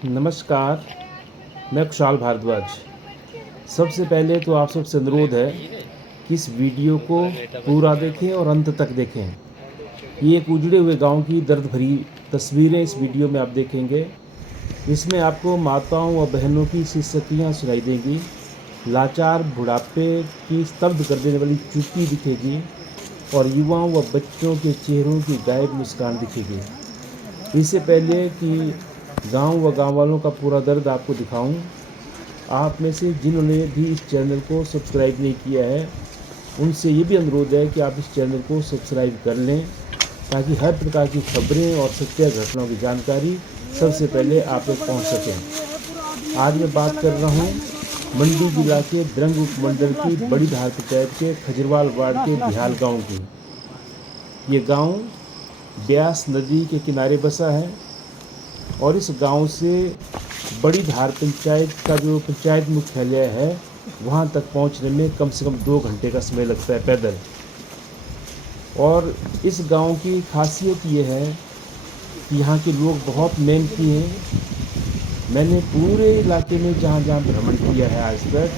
नमस्कार, मैं कुशाल भारद्वाज। सबसे पहले तो आप सबसे अनुरोध है कि इस वीडियो को पूरा देखें और अंत तक देखें। ये एक उजड़े हुए गांव की दर्द भरी तस्वीरें इस वीडियो में आप देखेंगे। इसमें आपको माताओं व बहनों की सिसकियाँ सुनाई देंगी, लाचार बुढ़ापे की स्तब्ध कर देने वाली चुप्पी दिखेगी और युवाओं व बच्चों के चेहरों की गायब मुस्कान दिखेगी। इससे पहले कि गांव व गांव वालों का पूरा दर्द आपको दिखाऊं, आप में से जिन्होंने भी इस चैनल को सब्सक्राइब नहीं किया है, उनसे ये भी अनुरोध है कि आप इस चैनल को सब्सक्राइब कर लें, ताकि हर प्रकार की खबरें और सत्य घटनाओं की जानकारी सबसे पहले आप तक पहुँच सकें। आज मैं बात कर रहा हूँ मंडी जिला के द्रंग उपमंडल की बड़ी धार पंचायत के खजरवाल वार्ड के बिहाल गाँव की। ये गाँव ब्यास नदी के किनारे बसा है और इस गांव से बड़ी धार पंचायत का जो पंचायत मुख्यालय है वहां तक पहुंचने में कम से कम 2 घंटे का समय लगता है पैदल। और इस गांव की खासियत ये है कि यहाँ के लोग बहुत मेहनती हैं। मैंने पूरे इलाके में जहाँ जहाँ भ्रमण किया है आज तक,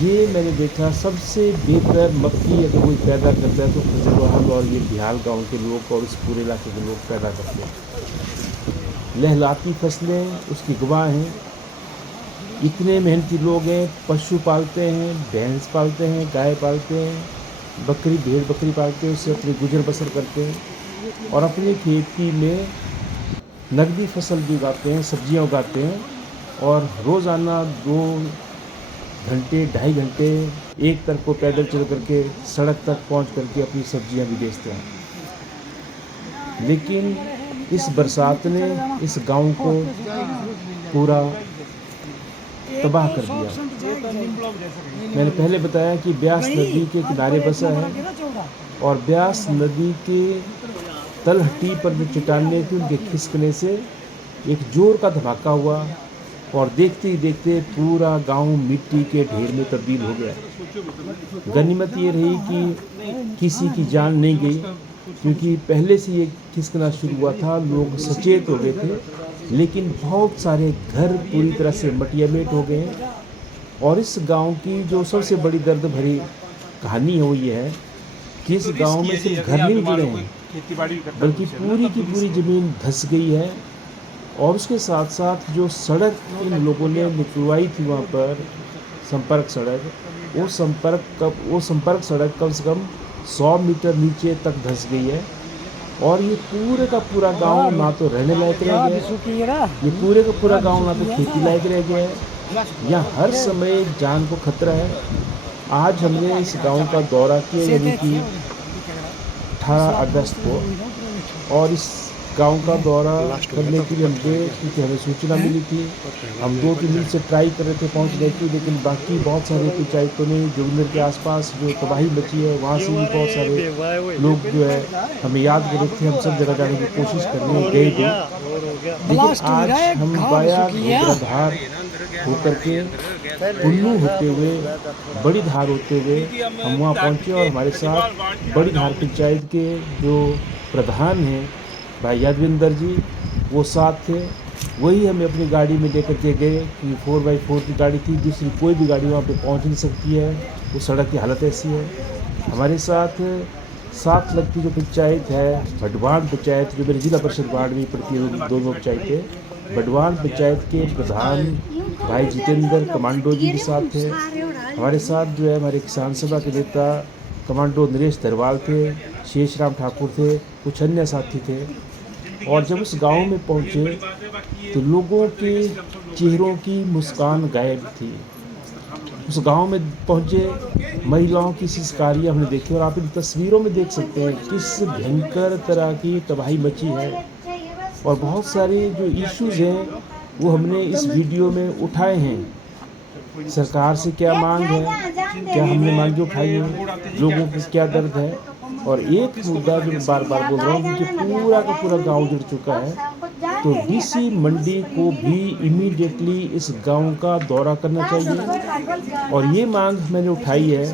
ये मैंने देखा सबसे बेहतर मक्की अगर कोई पैदा करता है तो खजरवाल और ये बिहाल गाँव के लोग और इस पूरे इलाके के लोग पैदा करते हैं। लहलाती फसलें उसकी गवाह हैं। इतने मेहनती लोग हैं, पशु पालते हैं, भैंस पालते हैं, गाय पालते हैं, भेड़ बकरी पालते हैं, उससे अपनी गुजर बसर करते हैं और अपनी खेती में नकदी फसल भी उगाते हैं, सब्जियां उगाते हैं और रोज़ाना 2 घंटे 2.5 घंटे एक तरफ को पैदल चल करके सड़क तक पहुंच करके अपनी सब्जियां भी बेचते हैं। लेकिन इस बरसात ने इस गांव को पूरा तबाह कर दिया। मैंने पहले बताया कि ब्यास नदी के किनारे बसा है और ब्यास नदी के तलहटी पर जो चट्टानें थी उनके खिसकने से एक जोर का धमाका हुआ और देखते ही देखते पूरा गांव मिट्टी के ढेर में तब्दील हो गया। गनीमत ये रही कि किसी की जान नहीं गई, क्योंकि पहले से ये खिसकना शुरू हुआ था, लोग सचेत हो गए थे, लेकिन बहुत सारे घर पूरी तरह से मटियामेट हो गए हैं। और इस गांव की जो सबसे बड़ी दर्द भरी कहानी है वो ये है कि इस गांव में सिर्फ घर नहीं जुड़े हैं, बल्कि पूरी की पूरी ज़मीन धंस गई है। और उसके साथ साथ जो सड़क इन लोगों ने निकलवाई थी वहाँ पर संपर्क सड़क, वो संपर्क सड़क कम से कम 100 मीटर नीचे तक धंस गई है। और ये पूरे का पूरा गांव ना तो रहने लायक रह गया, ये पूरे का पूरा गांव ना तो खेती लायक रह गया है, यहाँ हर समय जान को खतरा है। आज हमने इस गांव का दौरा किया, यानी कि 18 अगस्त को, और इस गांव का दौरा करने के लिए हम गए क्योंकि हमें सूचना मिली थी। हम 2-3 दिन से ट्राई कर रहे थे पहुंचने की, लेकिन बाकी बहुत सारे पंचायतों ने जोगिंदर के आसपास जो तबाही मची है वहाँ से भी बहुत सारे लोग जो है हमें याद कर रहे थे। हम सब जगह जाने की कोशिश करने गए थे, लेकिन आज हम वाया घोगराधार होकर के कुल्लू होते हुए बड़ी धार होते हुए हम वहाँ पहुँचे और हमारे साथ बड़ी धार पंचायत के जो प्रधान हैं भाई यादविंदर जी, वो साथ थे। वही हमें अपनी गाड़ी में लेकर के गए कि 4x4 की गाड़ी थी, दूसरी कोई भी गाड़ी वहाँ पे पहुँच नहीं सकती है, वो सड़क की हालत ऐसी है। हमारे साथ 7 लगती जो पंचायत है बडवान पंचायत, जो मेरे जिला परिषद वार्ड में पड़ती है, दोनों पंचायतें, बडवान पंचायत के प्रधान भाई जितेंद्र कमांडो जी के साथ थे। हमारे साथ जो है हमारे किसान सभा के नेता कमांडो नरेश दरवाल थे, शेषराम ठाकुर थे, कुछ अन्य साथी थे। और जब उस गांव में पहुंचे तो लोगों के चेहरों की मुस्कान गायब थी। उस गांव में पहुंचे, महिलाओं की सिसकारियाँ हमने देखी और आप इन तस्वीरों में देख सकते हैं किस भयंकर तरह की तबाही मची है। और बहुत सारे जो इश्यूज़ हैं वो हमने इस वीडियो में उठाए हैं। सरकार से क्या मांग है, क्या हमने मांगे उठाई है, लोगों को क्या दर्द है। और एक मुद्दा जो मैं बार बार बोल रहा हूँ कि पूरा का पूरा गांव जुड़ चुका है, तो डीसी मंडी को भी इमीडिएटली इस गांव का दौरा करना चाहिए। और ये मांग मैंने उठाई है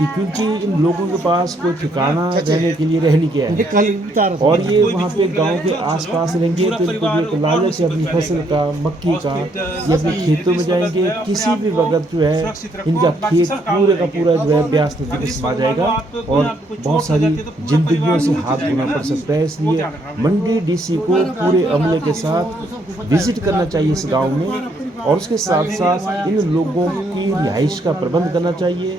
कि क्योंकि इन लोगों के पास कोई ठिकाना रहने के लिए रह नहीं गया है और ये वहाँ पे गांव के आसपास रहेंगे तो इनको भी एक लालच है अपनी फसल का, मक्की का, ये अपने खेतों में जाएंगे। किसी भी वक्त जो है इनका खेत पूरे का पूरा जो है ब्यास नदी में समा जाएगा और बहुत सारी जिंदगियों से हाथ धोना पड़ सकता है। इसलिए मंडी डीसी को पूरे अमले के साथ विजिट करना चाहिए इस गाँव में और उसके साथ साथ इन लोगों की रिहाइश का प्रबंध करना चाहिए।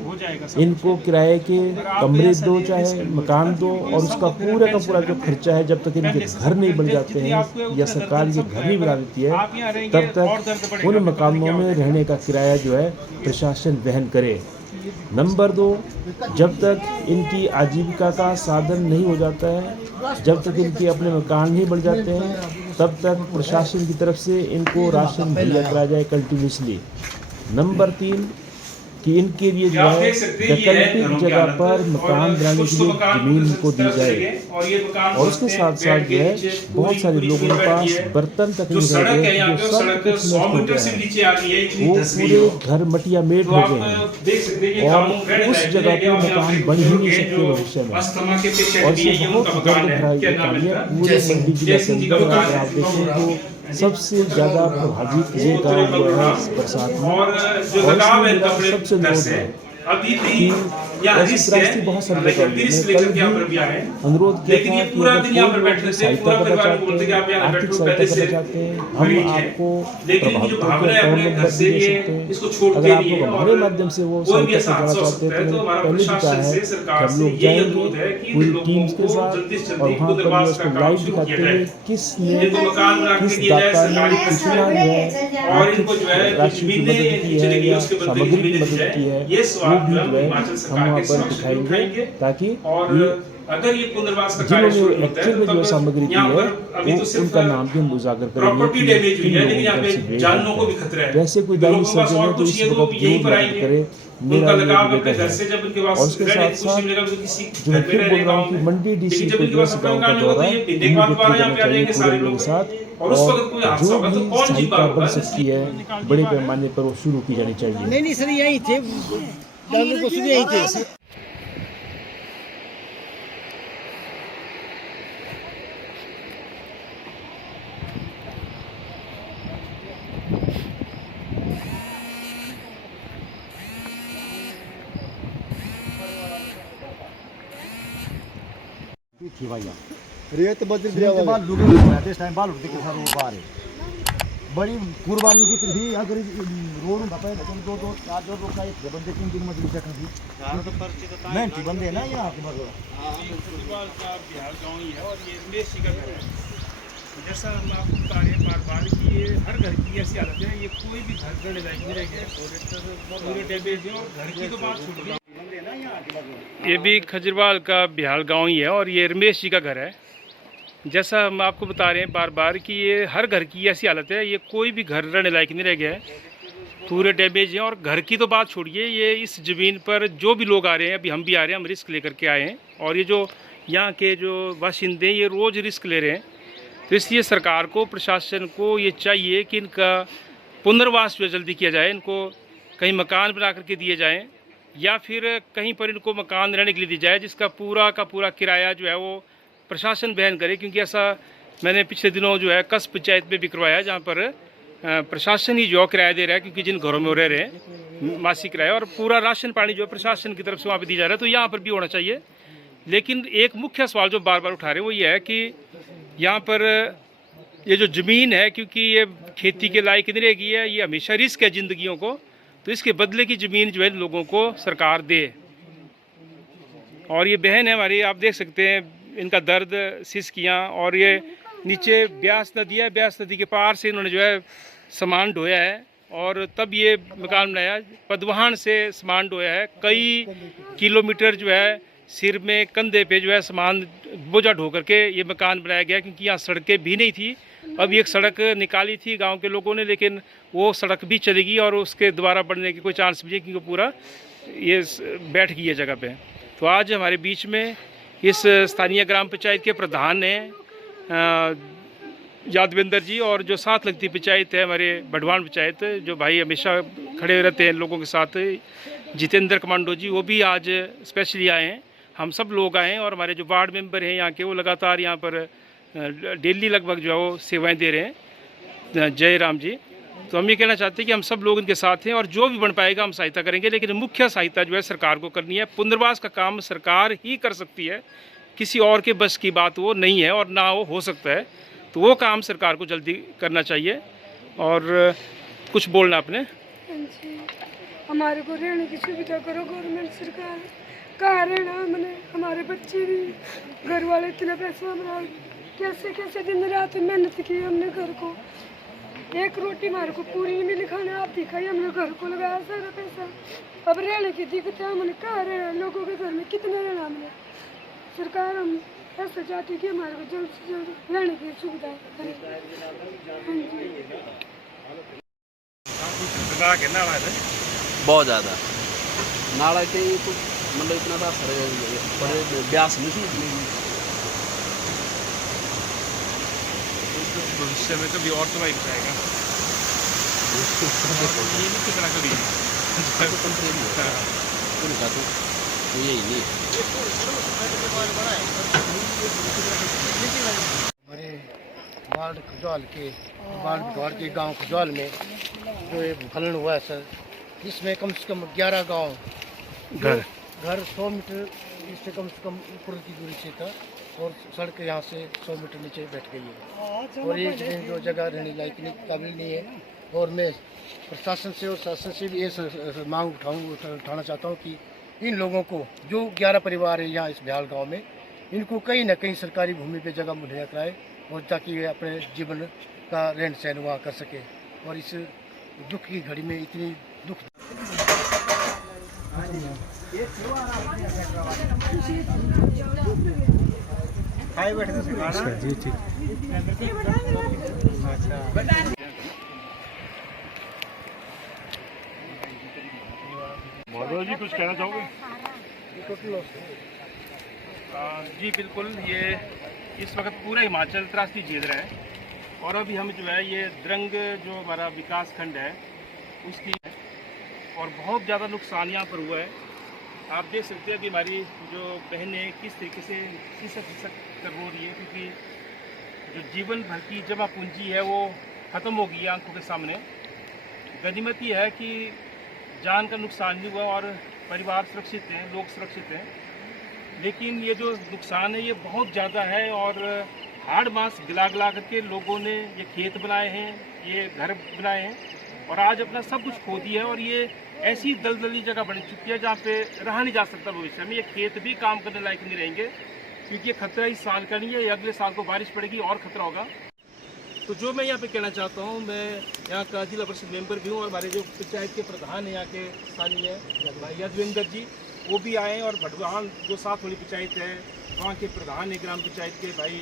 इनको किराए के कमरे दो, चाहे मकान दो, और उसका पूरा का पूरा जो खर्चा है जब तक इनके घर नहीं बन जाते हैं या सरकार ये घर नहीं बना देती है तब तक उन मकानों में रहने का किराया जो है प्रशासन वहन करे। नंबर 2, जब तक इनकी आजीविका का साधन नहीं हो जाता है, जब तक इनके अपने मकान नहीं बन जाते हैं, तब तक प्रशासन की तरफ से इनको राशन मुहैया कराया जाए कंटिन्यूसली। नंबर 3, कि इनके लिए जो है वैकल्पिक जगह पर मकान बनाने के लिए ज़मीन इनको दी जाए और उसके साथ साथ जो है बहुत सारे लोगों के पास बर्तन तक नहीं रह गए, जो सब कुछ नष्ट हो गया है, वो पूरे घर मटिया मेट हो गए हैं और उस जगह पर मकान बन ही नहीं सकते भविष्य में। और इससे बहुत दर्द भरा ये कहानी है। पूरे मंडी जिले के अंदर अगर आप देखें तो सबसे ज़्यादा प्रभावित ये गाँव जो है इस बरसात में और इसमें मेरा सबसे अनुरोध है कि ऐसी परिस्थिति बहुत सारी जगह हुई है। मैं कल भी अनुरोध किया था कि अगर कोई लोग सहायता करना चाहते हैं, आर्थिक सहायता करना चाहते हैं, हम आपको प्रभावितों के अकाउंट नंबर भी दे सकते हैं। अगर आप लोग हमारे माध्यम से वो सहायता करना चाहते हैं तो मैंने पहले भी कहा है कि हम लोग जाएंगे पूरी टीम के साथ और वहाँ पर उसको लाइव दिखाते हुए किसने किस दाता ने कितना जो है आर्थिक राशि की मदद की है या सामग्री की मदद की है, वो भी जो है हम वहाँ पर दिखाएंगे ताकि ये अगर ये पुनर्वास का जिन्होंने एक्चुअल में जो सामग्री की है वो उनका नाम भी हम उजागर प्रॉपर्टी डैमेज हुई है, लेकिन यहाँ पे जानों को भी खतरा है। वैसे कोई दानी सज्जन है तो इस वक्त यहीं जरूर पर मदद आएंगे, करे, मेरा उनका ये लगाव अपने निवेदन घर है। से जब उनके और पास उसके रहने साथ को खुशी साथ मिलेगा तो किसी जो मैं घर में फिर बोल रहने रहा हूँ गाँव कि में, मंडी डीसी लेकिन को जब जो इनके है पास गाँव अपना का मकान होगा दौरा तो ये भिंडे के बाद इमीडिएटली दोबारा यहाँ करना पे आ चाहिए जाएंगे पूरे सारे लोगों लोग के साथ और उस वक्त कोई और हादसा जो होगा तो भी कौन सहायता जिम्मेदार बन होगा? सकती है बड़े पैमाने पर वो शुरू की जानी चाहिए। नहीं सर यहीं थे, डालने को सुबह यहीं थे। थी भाई रेत बजर के बाद लुगे में इस टाइम बाल उठते के साथ वो बाहर है बड़ी कुर्बानी की थी। अगर रोड में पे दो दो चार दो लोग का एक बंदे 3 दिन में दूसरा थी मैं ठीक बंदे है ना यहाँ के मतलब हां हम छत्तीसगढ़ का बिहार गांव ही है और ये इंडस्ट्री का घर है। जैसा हम आपको बता रहे हैं बार-बार कि ये हर घर की ऐसी हालत है, ये कोई भी घर रहने लायक नहीं रह गया, पूरे डैमेज है और घर की तो बात छोड़ दो। ये भी खजरवाल का बिहार गांव ही है और ये रमेश जी का घर है। जैसा हम आपको बता रहे हैं बार बार कि ये हर घर की ऐसी हालत है, ये कोई भी घर रहने लायक नहीं रह गया है, पूरे डैमेज हैं। और घर की तो बात छोड़िए, ये इस ज़मीन पर जो भी लोग आ रहे हैं, अभी हम भी आ रहे हैं, हम रिस्क लेकर के आए हैं और ये जो यहाँ के जो बाशिंदे हैं ये रोज़ रिस्क ले रहे हैं। तो इसलिए सरकार को, प्रशासन को ये चाहिए कि इनका पुनर्वास जो जल्दी किया जाए, इनको कहीं मकान बना करके दिए जाएँ या फिर कहीं पर इनको मकान रहने के लिए दी जाए जिसका पूरा का पूरा किराया जो है वो प्रशासन वहन करे। क्योंकि ऐसा मैंने पिछले दिनों जो है कस्ब पंचायत में भी करवाया जहाँ पर प्रशासन ही जो किराया दे रहा है, क्योंकि जिन घरों में वो रह रहे हैं मासिक किराया, और पूरा राशन पानी जो है प्रशासन की तरफ से वहाँ पर दी जा रहा है। तो यहाँ पर भी होना चाहिए। लेकिन एक मुख्य सवाल जो बार बार उठा रहे हैं वो ये है कि यहाँ पर ये जो ज़मीन है, क्योंकि ये खेती के लायक नहीं रहेगी है, ये हमेशा रिस्क है ज़िंदगियों को, तो इसके बदले की ज़मीन जो है लोगों को सरकार दे। और ये बहन है हमारी, आप देख सकते हैं इनका दर्द, सिसकियाँ, और ये नीचे ब्यास नदी है, ब्यास नदी के पार से इन्होंने जो है सामान ढोया है और तब ये मकान बनाया। पदवाहन से सामान ढोया है, कई किलोमीटर जो है सिर में कंधे पे जो है सामान बोझा ढो करके ये मकान बनाया गया, क्योंकि यहाँ सड़कें भी नहीं थी। अब एक सड़क निकाली थी गांव के लोगों ने, लेकिन वो सड़क भी चलेगी और उसके दोबारा बढ़ने की कोई चांस भी नहीं, क्योंकि पूरा ये बैठ गई है जगह पे। तो आज हमारे बीच में इस स्थानीय ग्राम पंचायत के प्रधान हैं यादविंदर जी, और जो साथ लगती पंचायत है हमारे बढ़वान पंचायत, जो भाई हमेशा खड़े रहते हैं लोगों के साथ, जितेंद्र कमांडो जी, वो भी आज स्पेशली आए हैं। हम सब लोग आए हैं और हमारे जो वार्ड मेंबर हैं यहाँ के, वो लगातार यहाँ पर डेली लगभग जो है वो सेवाएं दे रहे हैं। जय राम जी। तो हम ये कहना चाहते हैं कि हम सब लोग इनके साथ हैं और जो भी बन पाएगा हम सहायता करेंगे, लेकिन मुख्य सहायता जो है सरकार को करनी है। पुनर्वास का काम सरकार ही कर सकती है, किसी और के बस की बात वो नहीं है और ना वो हो सकता है। तो वो काम सरकार को जल्दी करना चाहिए। और कुछ बोलना आपने? हमारे को रहने की सुविधा करो गवर्नमेंट सरकार। कहाँ रहना मैंने, हमारे बच्चे भी, घर वाले इतना पैसा हमारा, कैसे कैसे दिन रात मेहनत की हमने घर को। एक रोटी हमारे को पूरी नहीं मिली खाना, आप दिखाई हमने घर को लगाया सारा पैसा। अब रहने की दिक्कत है, हमने कहाँ रहना, लोगों के घर में कितना रहना हमने। सरकार हम ऐसा चाहती कि हमारे को जल्द से जल्द रहने की सुविधा करे। बहुत ज़्यादा नाला के तो मतलब इतना था बड़े ब्यास नहीं भविष्य में कभी और तो नहीं जाएगा। ये भी कितना कभी यही नहीं। हमारे वार्ड खुजवाल के वार्ड के गांव खुजवाल में जो ये भूखलन हुआ है सर, इसमें कम से कम 11 गांव घर 100 मीटर से कम ऊपर की दूरी से था और सड़क यहाँ से 100 मीटर नीचे बैठ गई है। और ये जो जगह रहने लायक नहीं, काबिल नहीं है। और मैं प्रशासन से और शासन से भी ये मांग उठाना चाहता हूँ कि इन लोगों को, जो 11 परिवार है यहाँ इस बिहाल गाँव में, इनको कहीं ना कहीं सरकारी भूमि पे जगह मुहैया कराए और ताकि वे अपने जीवन का रहन सहन वहाँ कर सके। और इस दुख की घड़ी में इतनी दुख जी ठीक। माधव जी कुछ कहना चाहोगे? जी बिल्कुल, ये इस वक्त पूरा हिमाचल त्रासदी झेल रहा है और अभी हम जो है ये द्रंग जो हमारा विकास खंड है उसकी और बहुत ज़्यादा नुकसान यहाँ पर हुआ है। आप देख सकते हैं कि हमारी जो बहनें किस तरीके से खिसक कर रो रही है, क्योंकि जो जीवन भर की जमा पूंजी है वो ख़त्म हो गई है आंखों के सामने। गनीमत ये है कि जान का नुकसान नहीं हुआ और परिवार सुरक्षित हैं, लोग सुरक्षित हैं। लेकिन ये जो नुकसान है ये बहुत ज़्यादा है और हाड़ मास गिला करके लोगों ने ये खेत बनाए हैं, ये घर बनाए हैं और आज अपना सब कुछ खो दिया है। और ये ऐसी दलदली जगह बन चुकी है जहाँ पे रहा नहीं जा सकता भविष्य में। ये खेत भी काम करने लायक नहीं रहेंगे, क्योंकि ये खतरा इस साल का नहीं है, ये अगले साल को बारिश पड़ेगी और खतरा होगा। तो जो मैं यहाँ पे कहना चाहता हूँ, मैं यहाँ का जिला परिषद मेंबर भी हूँ और हमारे जो पंचायत के प्रधान हैं यहाँ के स्थानीय भाई यदविंदर जी, वो भी आए हैं। और भटवान जो साथ वाली पंचायत है वहाँ के प्रधान है ग्राम पंचायत के भाई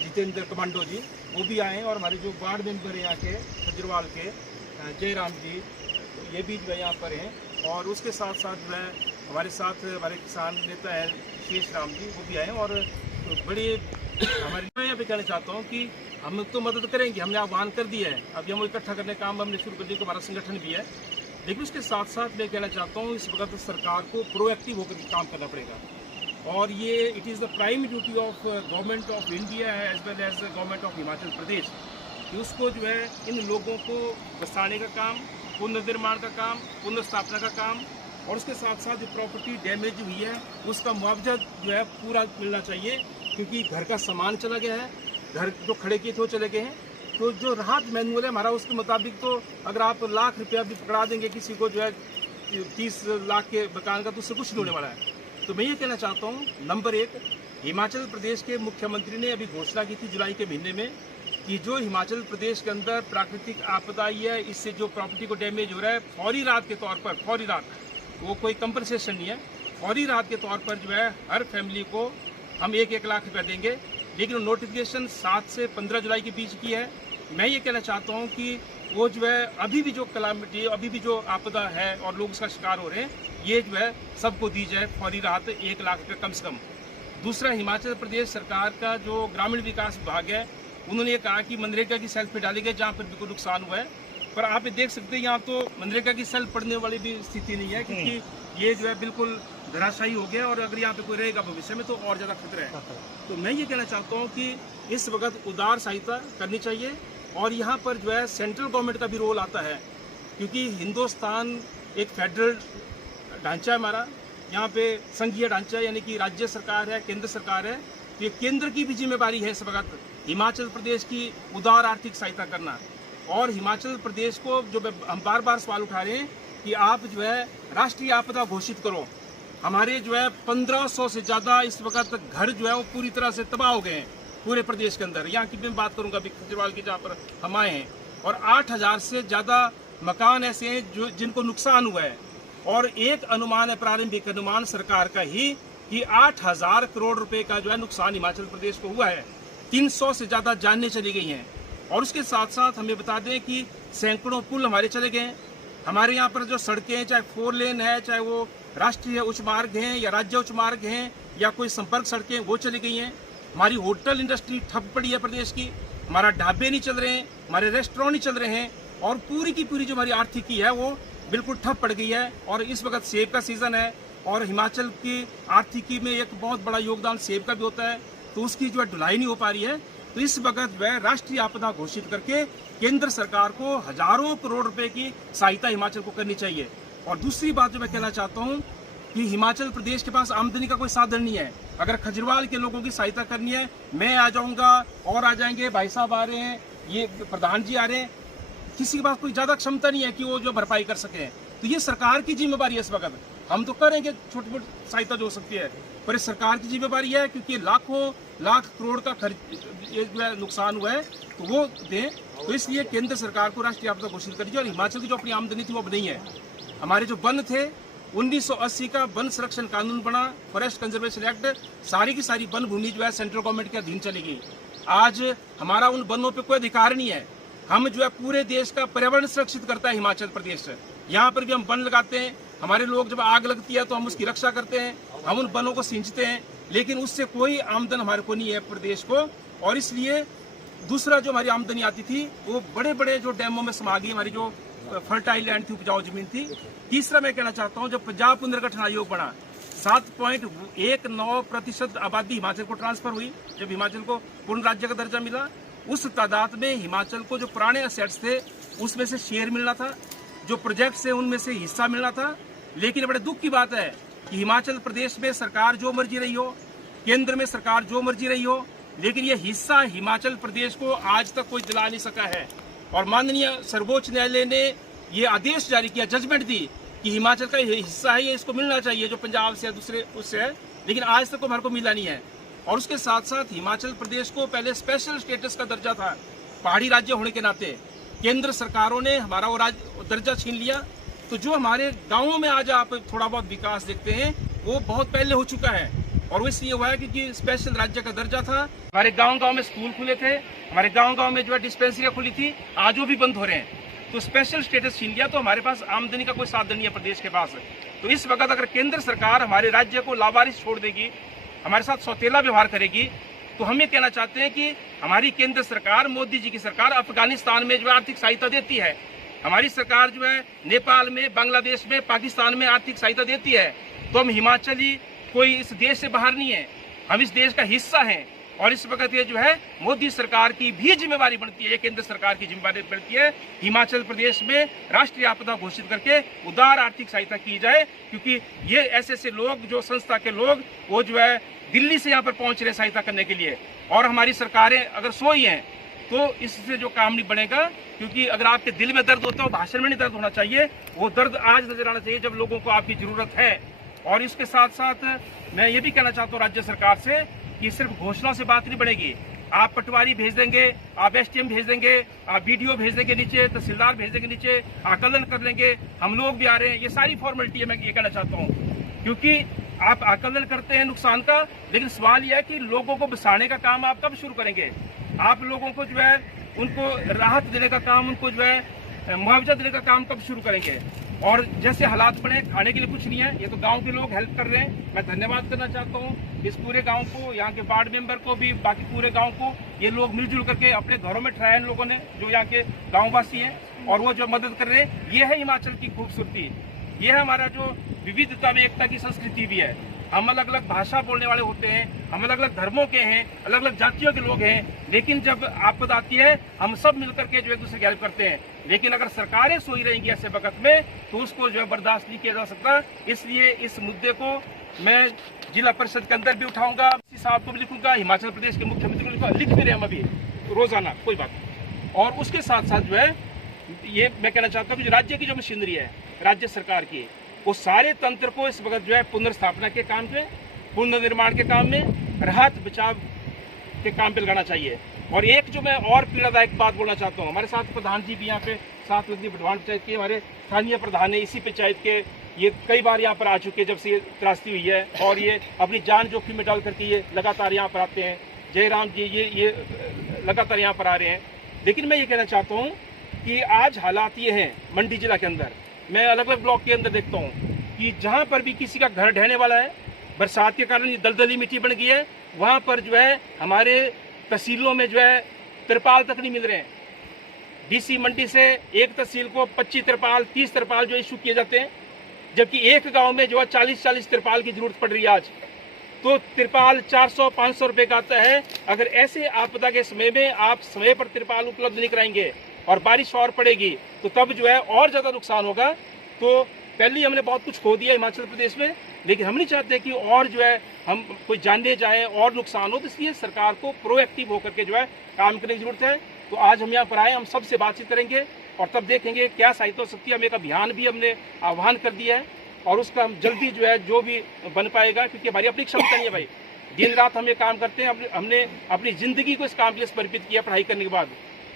जितेंद्र कमांडो जी, वो भी आए हैं। और हमारे जो वार्ड मेंबर हैं यहाँ के खजरवाल के जय राम जी, ये भी जो है यहाँ पर हैं। और उसके साथ साथ जो है हमारे साथ हमारे किसान नेता है शेष राम जी, वो भी आए हैं। और बड़ी हमारी मैं यहाँ पे कहना चाहता हूँ कि हम तो मदद करेंगे, हमने आह्वान कर दिया है, अभी हम इकट्ठा करने का काम हमने शुरू कर दिया, हमारा संगठन भी है। लेकिन उसके साथ साथ मैं कहना चाहता हूँ इस वक्त सरकार को प्रोएक्टिव होकर काम करना पड़ेगा। और ये it is the prime duty of government of India as well as government of Himachal Pradesh कि उसको जो है इन लोगों को बसाने का काम, पुनर्निर्माण का काम, पुनर्स्थापना का काम और उसके साथ साथ जो प्रॉपर्टी डैमेज हुई है उसका मुआवजा जो है पूरा मिलना चाहिए, क्योंकि घर का सामान चला गया है, घर जो खड़े किए थे वो चले गए हैं। तो जो राहत मैनुअल है हमारा उसके मुताबिक तो अगर आप लाख रुपया भी पकड़ा देंगे किसी को जो है 30 लाख के मकान का, तो उससे कुछ नहीं होने वाला है। तो मैं ये कहना चाहता हूँ, नंबर 1, हिमाचल प्रदेश के मुख्यमंत्री ने अभी घोषणा की थी जुलाई के महीने में कि जो हिमाचल प्रदेश के अंदर प्राकृतिक आपदा आई है, इससे जो प्रॉपर्टी को डैमेज हो रहा है, फौरी राहत के तौर पर, फौरी राहत, वो कोई कंपनसेशन नहीं है, फौरी राहत के तौर पर जो है हर फैमिली को हम 1-1 लाख रुपया देंगे। लेकिन नोटिफिकेशन 7 से 15 जुलाई के बीच की है। मैं ये कहना चाहता हूँ कि वो जो है अभी भी जो कलामिटी, अभी भी जो आपदा है और लोग उसका शिकार हो रहे हैं, ये जो है सबको दी जाए फौरी राहत 1 लाख रुपये कम से कम। दूसरा, हिमाचल प्रदेश सरकार का जो ग्रामीण विकास विभाग है, उन्होंने ये कहा कि मनरेगा की सेल्फ पे डाली गई जहाँ पर बिल्कुल नुकसान हुआ है, पर आप ये देख सकते हैं यहाँ तो मनरेगा की सेल पड़ने वाली भी स्थिति नहीं है, क्योंकि ये जो है बिल्कुल धराशायी हो गया और अगर यहाँ पे कोई रहेगा भविष्य में तो और ज़्यादा खतरा है। तो मैं ये कहना चाहता हूँ कि इस वक्त उदार सहायता करनी चाहिए और यहाँ पर जो है सेंट्रल गवर्नमेंट का भी रोल आता है, क्योंकि हिंदुस्तान एक फेडरल ढांचा है हमारा, यहाँ पे संघीय ढांचा यानी कि राज्य सरकार है, केंद्र सरकार है। ये केंद्र की भी जिम्मेदारी है इस वक्त हिमाचल प्रदेश की उदार आर्थिक सहायता करना। और हिमाचल प्रदेश को जो हम बार बार सवाल उठा रहे हैं कि आप जो है राष्ट्रीय आपदा घोषित करो। हमारे जो है 1500 से ज़्यादा इस वक्त घर जो है वो पूरी तरह से तबाह हो गए हैं पूरे प्रदेश के अंदर। यहाँ की मैं बात करूँगा अभी खजरवाल की जहाँ पर हम आए हैं, और 8000 से ज़्यादा मकान ऐसे हैं जो जिनको नुकसान हुआ है। और एक अनुमान है, प्रारंभिक अनुमान सरकार का ही, कि 8000 करोड़ रुपए का जो है नुकसान हिमाचल प्रदेश को हुआ है। 300 से ज़्यादा जानें चली गई हैं। और उसके साथ साथ हमें बता दें कि सैकड़ों पुल हमारे चले गए हैं। हमारे यहाँ पर जो सड़कें हैं, चाहे 4 लेन है, चाहे वो राष्ट्रीय उच्च मार्ग हैं या राज्य उच्च मार्ग हैं या कोई संपर्क सड़कें, वो चली गई हैं। हमारी होटल इंडस्ट्री ठप पड़ी है प्रदेश की, हमारा ढाबे नहीं चल रहे हैं, हमारे रेस्टोरेंट नहीं चल रहे हैं, और पूरी की पूरी जो हमारी आर्थिकी है वो बिल्कुल ठप पड़ गई है। और इस वक्त सेब का सीज़न है और हिमाचल की आर्थिकी में एक बहुत बड़ा योगदान सेब का भी होता है, तो उसकी जो है ढुलाई नहीं हो पा रही है। तो इस वक्त वह राष्ट्रीय आपदा घोषित करके केंद्र सरकार को हजारों करोड़ रुपए की सहायता हिमाचल को करनी चाहिए। और दूसरी बात जो मैं कहना चाहता हूँ कि हिमाचल प्रदेश के पास आमदनी का कोई साधन नहीं है। अगर खजरवाल के लोगों की सहायता करनी है, मैं आ जाऊँगा और आ जाएंगे, भाई साहब आ रहे हैं, ये प्रधान जी आ रहे हैं, किसी के पास कोई ज़्यादा क्षमता नहीं है कि वो जो भरपाई कर सके। तो ये सरकार की जिम्मेदारी है इस वक्त। हम तो करेंगे छोटी मोटी सहायता जो हो सकती है, पर सरकार की जिम्मेदारी है, क्योंकि लाखों लाख करोड़ का खर्च ये जो है नुकसान हुआ है तो वो दें। तो इसलिए केंद्र सरकार को राष्ट्रीय आपदा घोषित करिए। और हिमाचल की जो अपनी आमदनी थी वो अब नहीं है। हमारे जो वन थे, 1980 का वन संरक्षण कानून बना, फॉरेस्ट कंजर्वेशन एक्ट, सारी की सारी वन भूमि जो है सेंट्रल गवर्नमेंट के अधीन चली गई। आज हमारा उन वनों पे कोई अधिकार नहीं है। हम जो है पूरे देश का पर्यावरण सुरक्षित करता है हिमाचल प्रदेश। यहाँ पर भी हम वन लगाते हैं, हमारे लोग जब आग लगती है तो हम उसकी रक्षा करते हैं, हम उन वनों को सींचते हैं, लेकिन उससे कोई आमदन हमारे को नहीं है प्रदेश को। और इसलिए दूसरा जो हमारी आमदनी आती थी वो बड़े बड़े जो डैमों में समा गई, हमारी जो फर्टाइल लैंड थी, उपजाऊ जमीन थी। तीसरा मैं कहना चाहता हूँ, जब पंजाब पुनर्गठन आयोग बना, 7.19% आबादी हिमाचल को ट्रांसफर हुई। जब हिमाचल को पूर्ण राज्य का दर्जा मिला, उस तादाद में हिमाचल को जो पुराने असेट्स थे उसमें से शेयर मिलना था, जो प्रोजेक्ट्स है उनमें से हिस्सा मिलना था। लेकिन बड़े दुख की बात है कि हिमाचल प्रदेश में सरकार जो मर्जी रही हो, केंद्र में सरकार जो मर्जी रही हो, लेकिन ये हिस्सा हिमाचल प्रदेश को आज तक कोई दिला नहीं सका है। और माननीय सर्वोच्च न्यायालय ने ये आदेश जारी किया, जजमेंट दी कि हिमाचल का ये हिस्सा है, ये इसको मिलना चाहिए जो पंजाब से दूसरे उससे है, लेकिन आज तक हमारे को मिला नहीं है। और उसके साथ साथ हिमाचल प्रदेश को पहले स्पेशल स्टेटस का दर्जा था पहाड़ी राज्य होने के नाते, केंद्र सरकारों ने हमारा वो दर्जा छीन लिया। तो जो हमारे गाँवों में आज आप थोड़ा बहुत विकास देखते हैं वो बहुत पहले हो चुका है, और वो इसलिए हुआ है क्योंकि स्पेशल राज्य का दर्जा था। हमारे गांव में स्कूल खुले थे, हमारे गांव में जो है डिस्पेंसरियाँ खुली थी, आज वो भी बंद हो रहे हैं। तो स्पेशल स्टेटस छीन गया, तो हमारे पास आमदनी का कोई साधन नहीं है प्रदेश के पास। तो इस वक्त अगर केंद्र सरकार हमारे राज्य को लावारिस छोड़ देगी, हमारे साथ सौतेला व्यवहार करेगी, तो हम ये कहना चाहते हैं कि हमारी केंद्र सरकार, मोदी जी की सरकार अफगानिस्तान में जो आर्थिक सहायता देती है, हमारी सरकार जो है नेपाल में, बांग्लादेश में, पाकिस्तान में आर्थिक सहायता देती है, तो हम हिमाचली कोई इस देश से बाहर नहीं है, हम इस देश का हिस्सा हैं। और इस वक्त ये जो है मोदी सरकार की भी जिम्मेवारी बनती है, केंद्र सरकार की जिम्मेवारी बनती है, हिमाचल प्रदेश में राष्ट्रीय आपदा घोषित करके उदार आर्थिक सहायता की जाए। क्योंकि ये ऐसे लोग, जो संस्था के लोग, वो जो है दिल्ली से यहाँ पर पहुंच रहे सहायता करने के लिए, और हमारी सरकारें अगर सोई हैं तो इससे जो काम नहीं बनेगा। क्योंकि अगर आपके दिल में दर्द होता है, भाषण में नहीं दर्द होना चाहिए, वो दर्द आज नजर आना चाहिए जब लोगों को आपकी जरूरत है। और इसके साथ साथ मैं ये भी कहना चाहता हूँ राज्य सरकार से कि सिर्फ घोषणा से बात नहीं बढ़ेगी। आप पटवारी भेज देंगे, आप एसटीएम भेज देंगे, आप बीडीओ भेज देंगे नीचे, तहसीलदार भेज देंगे नीचे, आकलन कर लेंगे, हम लोग भी आ रहे हैं, ये सारी फॉर्मेलिटी है। मैं ये कहना चाहता हूँ, क्योंकि आप आकलन करते हैं नुकसान का, लेकिन सवाल यह है कि लोगों को बसाने का काम आप कब शुरू करेंगे? आप लोगों को जो है उनको राहत देने का काम, उनको जो है मुआवजा देने का काम कब शुरू करेंगे? और जैसे हालात बने, खाने के लिए कुछ नहीं है, ये तो गांव के लोग हेल्प कर रहे हैं, मैं धन्यवाद करना चाहता हूँ। इस पूरे गांव को, यहाँ के वार्ड मेंबर को भी, बाकी पूरे गांव को ये लोग मिलजुल करके अपने घरों में ठहराए इन लोगों ने, जो यहाँ के गांववासी हैं, और वो जो मदद कर रहे हैं। ये है हिमाचल की खूबसूरती, ये है हमारा जो विविधता में एकता की संस्कृति भी है। हम अलग अलग भाषा बोलने वाले होते हैं, हम अलग अलग धर्मों के हैं, अलग अलग जातियों के लोग हैं, लेकिन जब आपद आती है हम सब मिलकर के जो एक दूसरे की हेल्प करते हैं। लेकिन अगर सरकारें सोई रहेंगी ऐसे वक्त में तो उसको जो है बर्दाश्त नहीं किया जा सकता। इसलिए इस मुद्दे को मैं जिला परिषद के अंदर भी उठाऊंगा, सी साहब को भी लिखूंगा, हिमाचल प्रदेश के मुख्यमंत्री को लिखूंगा, लिख भी रहे हम अभी रोजाना, कोई बात नहीं। और उसके साथ साथ जो है ये मैं कहना चाहता हूँ कि राज्य की जो मशीनरी है राज्य सरकार की, वो सारे तंत्र को इस वक्त जो है पुनर्स्थापना के काम पे, पुनर्निर्माण के काम में, राहत बचाव के काम पे लगाना चाहिए। और एक जो मैं और पीड़ादायक बात बोलना चाहता हूँ, हमारे साथ प्रधान जी भी यहाँ पे साथ लगती बटवान पंचायत के हमारे स्थानीय प्रधान है, इसी पंचायत के, ये कई बार यहाँ पर आ चुके हैं जब से ये त्रासदी हुई है, और ये अपनी जान जोखिम में डाल करके ये लगातार यहाँ पर आते हैं। जयराम जी ये लगातार यहाँ पर आ रहे हैं। लेकिन मैं ये कहना चाहता हूँ कि आज हालात ये हैं मंडी जिला के अंदर, मैं अलग अलग ब्लॉक के अंदर देखता हूँ कि जहाँ पर भी किसी का घर ढहने वाला है, बरसात के कारण दलदली मिट्टी बन गई है, वहाँ पर जो है हमारे तहसीलों में जो है तिरपाल तक नहीं मिल रहे हैं। डीसी मंडी से एक तहसील को 25 तिरपाल 30 तिरपाल जो इशू किए जाते हैं, जबकि एक गांव में जो है 40-40 तिरपाल की जरूरत पड़ रही है आज। तो तिरपाल 400-500 रुपए का आता है। अगर ऐसे आपदा के समय में आप समय पर तिरपाल उपलब्ध नहीं कराएंगे और बारिश और पड़ेगी तो तब जो है और ज्यादा नुकसान होगा। तो पहले ही हमने बहुत कुछ खो दिया हिमाचल प्रदेश में, लेकिन हम नहीं चाहते कि और जो है हम कोई जाने जाए और नुकसान हो। तो इसलिए सरकार को प्रोएक्टिव होकर के जो है काम करने की जरूरत है। तो आज हम यहाँ पर आए, हम सबसे बातचीत करेंगे और तब देखेंगे क्या सहायता हो सकती है। हम एक अभियान भी हमने आह्वान कर दिया है और उसका हम जल्दी जो है जो भी बन पाएगा, क्योंकि हमारी अपनी क्षमता नहीं है भाई, दिन रात हम ये काम करते हैं। हमने अपनी जिंदगी को इस काम के लिए समर्पित किया पढ़ाई करने के बाद,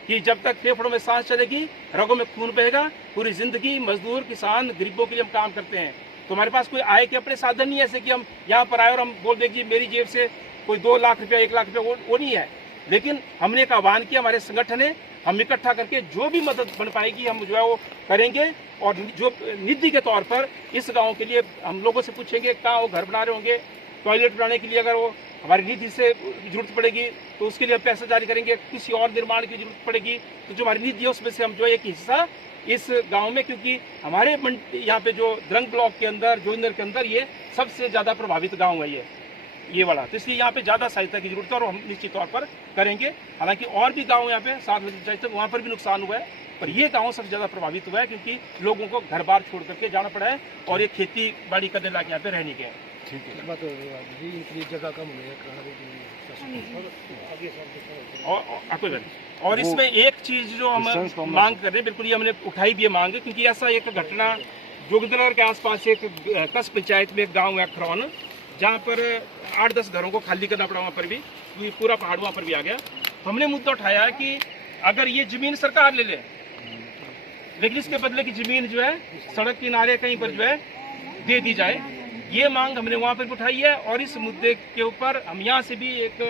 कि जब तक फेफड़ों में सांस चलेगी, रगों में खून बहेगा, पूरी जिंदगी मजदूर किसान गरीबों के लिए हम काम करते हैं। तो हमारे पास कोई आय के अपने साधन नहीं है ऐसे कि हम यहाँ पर आए और हम बोल दें कि मेरी जेब से कोई 2 लाख रुपया 1 लाख रुपया, वो नहीं है। लेकिन हमने एक आह्वान किया, हमारे संगठन है, हम इकट्ठा करके जो भी मदद बन पाएगी हम जो है वो करेंगे। और जो निधि के तौर पर इस गाँव के लिए हम लोगों से पूछेंगे कहाँ वो घर बना रहे होंगे, टॉयलेट बनाने के लिए अगर वो हमारी निधि से जरूरत पड़ेगी तो उसके लिए पैसा जारी करेंगे। किसी और निर्माण की जरूरत पड़ेगी तो जो हमारी निधि है उसमें से हम जो एक हिस्सा इस गांव में, क्योंकि हमारे यहाँ पे जो द्रंग ब्लॉक के अंदर जोइंदर के अंदर ये सबसे ज़्यादा प्रभावित गांव है ये वाला, तो इसलिए यहाँ पे ज़्यादा सहायता की जरूरत है और हम निश्चित तौर पर करेंगे। हालांकि और भी गाँव यहाँ पे साथ में वहाँ पर भी नुकसान हुआ है, पर ये गांव सबसे ज़्यादा प्रभावित हुआ है क्योंकि लोगों को घर बार छोड़ करके जाना पड़ा है और ये खेती बाड़ी करने लायक यहाँ पे रहने के। ठीक है, जगह कम और इसमें एक चीज जो हम मांग कर रहे हैं, बिल्कुल ये हमने उठाई भी है मांग, क्योंकि ऐसा एक घटना जोगिंद्रनगर के आसपास एक कस पंचायत में एक गांव है खरौन, जहाँ पर 8-10 घरों को खाली करना पड़ा, वहाँ पर भी पूरा पहाड़ वहाँ पर भी आ गया। तो हमने मुद्दा उठाया कि अगर ये जमीन सरकार ले ले, लेकिन इसके बदले की जमीन जो है सड़क किनारे कहीं पर जो है दे दी जाए, ये मांग हमने वहाँ पर भी उठाई है। और इस मुद्दे के ऊपर हम यहाँ से भी एक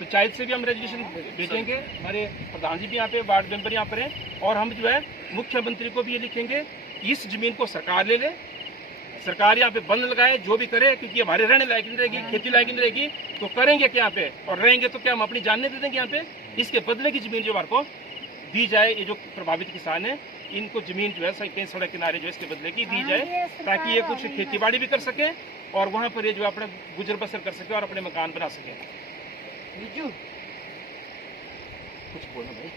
पंचायत से भी हम रेजोल्यूशन भेजेंगे, हमारे प्रधान जी भी यहाँ पे, वार्ड मेंबर यहाँ पर हैं, और हम जो है मुख्यमंत्री को भी ये लिखेंगे कि इस जमीन को सरकार ले ले, सरकार यहाँ पे बंद लगाए, जो भी करे, क्योंकि हमारे रहने लायक नहीं रहेगी, खेती लायक नहीं रहेगी, तो करेंगे क्या यहाँ पे, और रहेंगे तो क्या हम अपनी जान नहीं दे देंगे यहाँ पे। इसके बदले की जमीन जो हमारे को दी जाए, ये जो प्रभावित किसान है इनको जमीन जो है कहीं सड़क किनारे जो इसके बदले की दी जाए, ताकि ये कुछ खेती बाड़ी भी कर सके और वहाँ पर ये जो अपना गुजर बसर कर सके और अपने मकान बना सके। कुछ बोलना भाई।